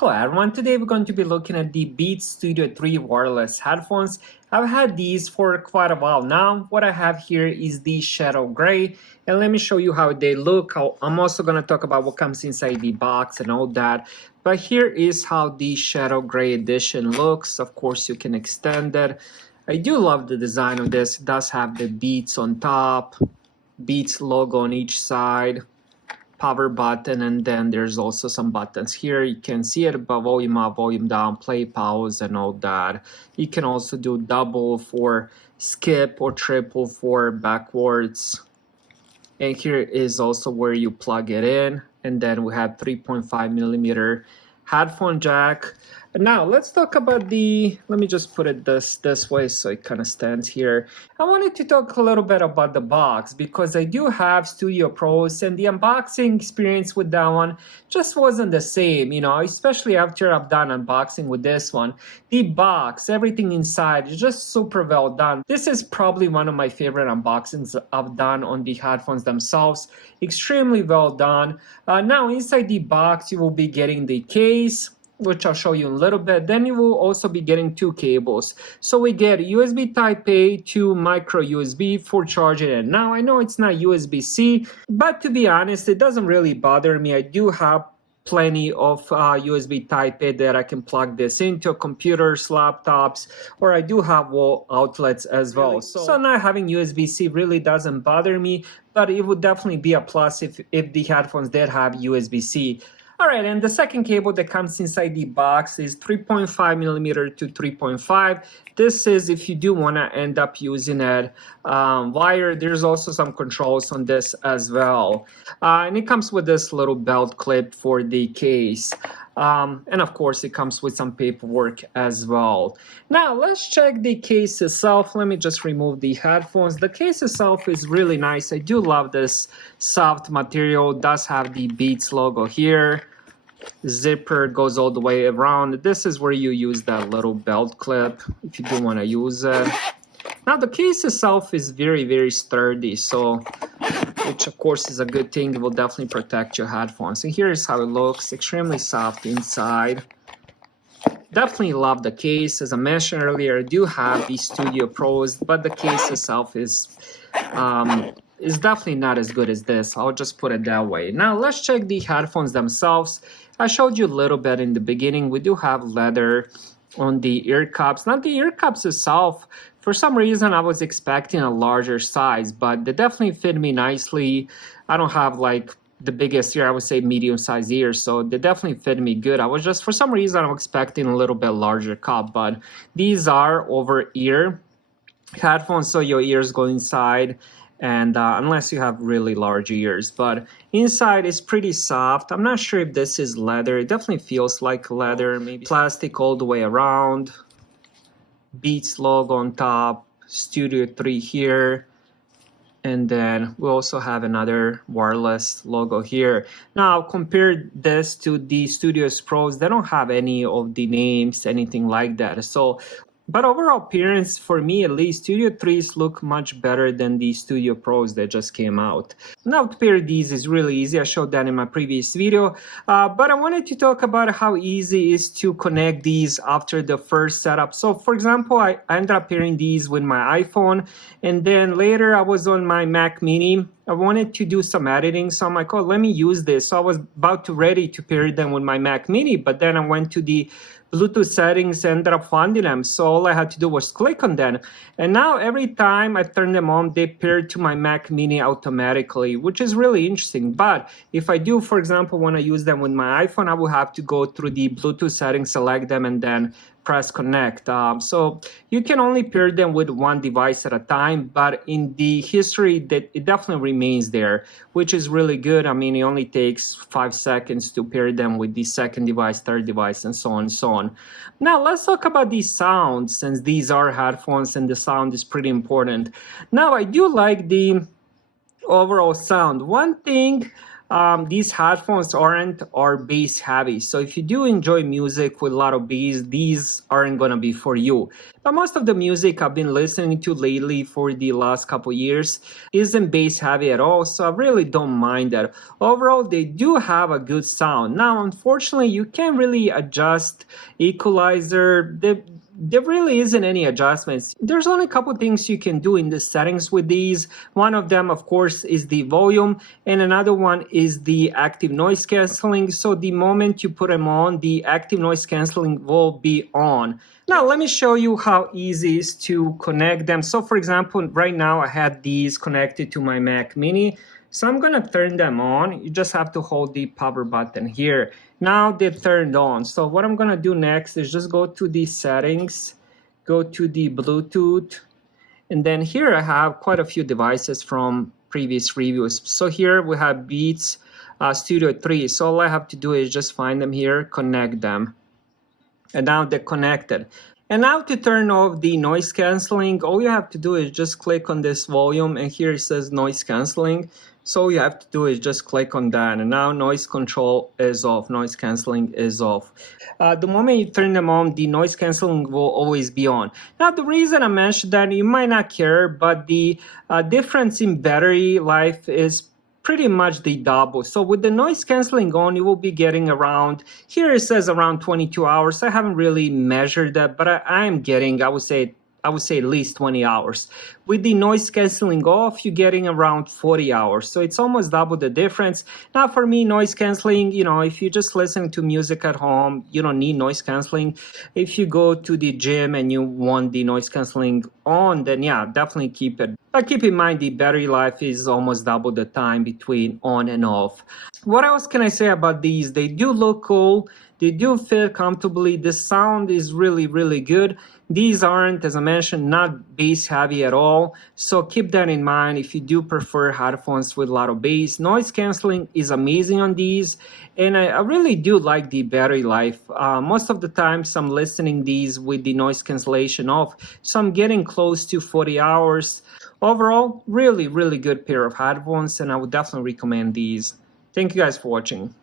Hello everyone, today we're going to be looking at the Beats Studio 3 wireless headphones. I've had these for quite a while now. What I have here is the Shadow Gray, and let me show you how they look. I'm also going to talk about what comes inside the box and all that. But here is how the Shadow Gray edition looks. Of course, you can extend it. I do love the design of this. It does have the Beats on top, Beats logo on each side, power button, and then there's also some buttons here. You can see it above volume up, volume down, play, pause, and all that. You can also do double for skip or triple for backwards. And here is also where you plug it in. And then we have 3.5 millimeter headphone jack. And now let's talk about let me just put it this way so it kind of stands here. I wanted to talk a little bit about the box because I do have Studio Pros, and the unboxing experience with that one just wasn't the same, especially after I've done unboxing with this one. The box, everything inside is just super well done. This is probably one of my favorite unboxings I've done on the headphones themselves. Extremely well done. Now inside the box you will be getting the case, which I'll show you in a little bit. Then you will also be getting two cables. So we get USB Type-A to micro USB for charging it. Now I know it's not USB-C, but to be honest, it doesn't really bother me. I do have plenty of USB Type-A that I can plug this into computers, laptops, or I do have wall outlets as well. So not having USB-C really doesn't bother me, but it would definitely be a plus if the headphones did have USB-C. All right, and the second cable that comes inside the box is 3.5 millimeter to 3.5. This is if you do want to end up using it wire. There's also some controls on this as well. And it comes with this little belt clip for the case. And of course, it comes with some paperwork as well. Now, let's check the case itself. Let me just remove the headphones. The case itself is really nice. I do love this soft material. It does have the Beats logo here. Zipper goes all the way around. This is where you use that little belt clip if you do want to use it. Now, the case itself is very, very sturdy, which of course is a good thing. It will definitely protect your headphones. And here is how it looks. Extremely soft inside. Definitely love the case. As I mentioned earlier, I do have the Studio Pros, but the case itself is definitely not as good as this. I'll just put it that way. Now let's check the headphones themselves. I showed you a little bit in the beginning. We do have leather on the ear cups. Not the ear cups itself. For some reason, I was expecting a larger size, but they definitely fit me nicely. I don't have like the biggest ear, I would say medium-sized ears, so they definitely fit me good. I was just, for some reason, I'm expecting a little bit larger cup, but these are over-ear headphones, so your ears go inside, and unless you have really large ears, but inside is pretty soft. I'm not sure if this is leather. It definitely feels like leather, maybe plastic all the way around. Beats logo on top, Studio 3 here, and then we also have another wireless logo here. Now compare this to the Studio Pros. They don't have any of the names, anything like that. But overall appearance, for me at least, Studio 3s look much better than the Studio Pros that just came out. Now to pair these is really easy. I showed that in my previous video. But I wanted to talk about how easy it is to connect these after the first setup. So for example, I ended up pairing these with my iPhone. And then later I was on my Mac Mini. I wanted to do some editing, so I'm like, oh, let me use this. So I was ready to pair them with my Mac Mini, but then I went to the Bluetooth settings and ended up finding them. So all I had to do was click on them. And now every time I turn them on, they pair to my Mac Mini automatically, which is really interesting. But if I do, for example, want to use them with my iPhone, I will have to go through the Bluetooth settings, select them, and then press connect. So you can only pair them with one device at a time, but in the history that it definitely remains there, which is really good. I mean, it only takes 5 seconds to pair them with the second device, third device, and so on and so on. Now let's talk about the sound, since these are headphones and the sound is pretty important. Now I do like the overall sound. One thing these headphones aren't are bass heavy. So if you do enjoy music with a lot of bass, these aren't gonna be for you. But most of the music I've been listening to lately for the last couple years isn't bass heavy at all, so I really don't mind that. Overall, they do have a good sound. Now, unfortunately, you can't really adjust equalizer. There really isn't any adjustments. There's only a couple things you can do in the settings with these. One of them, of course, is the volume, and another one is the active noise canceling. So the moment you put them on, the active noise canceling will be on. Now, let me show you how easy it is to connect them. So for example, right now I had these connected to my Mac Mini. So I'm gonna turn them on. You just have to hold the power button here. Now they're turned on. So what I'm gonna do next is just go to the settings, go to the Bluetooth, and then here I have quite a few devices from previous reviews. So here we have Beats Studio 3. So all I have to do is just find them here, connect them. And now they're connected. And now to turn off the noise canceling, all you have to do is just click on this volume, and here it says noise canceling. So all you have to do is just click on that, and now noise control is off, noise canceling is off. The moment you turn them on, the noise canceling will always be on. Now the reason I mentioned that, you might not care, but the difference in battery life is pretty much the double. So with the noise canceling on, you will be getting around, here it says around 22 hours. I haven't really measured that, but I am getting, I would say at least 20 hours. With the noise canceling off, you're getting around 40 hours. So it's almost double the difference. Now for me, noise canceling, if you're just listening to music at home, you don't need noise canceling. If you go to the gym and you want the noise canceling on, then yeah, definitely keep it. But keep in mind, the battery life is almost double the time between on and off. What else can I say about these? They do look cool. They do fit comfortably. The sound is really, really good. These aren't, as I mentioned, not bass heavy at all. So keep that in mind if you do prefer headphones with a lot of bass. Noise canceling is amazing on these. And I really do like the battery life. Most of the times I'm listening these with the noise cancellation off. So I'm getting close to 40 hours. Overall, really, really good pair of headphones. And I would definitely recommend these. Thank you guys for watching.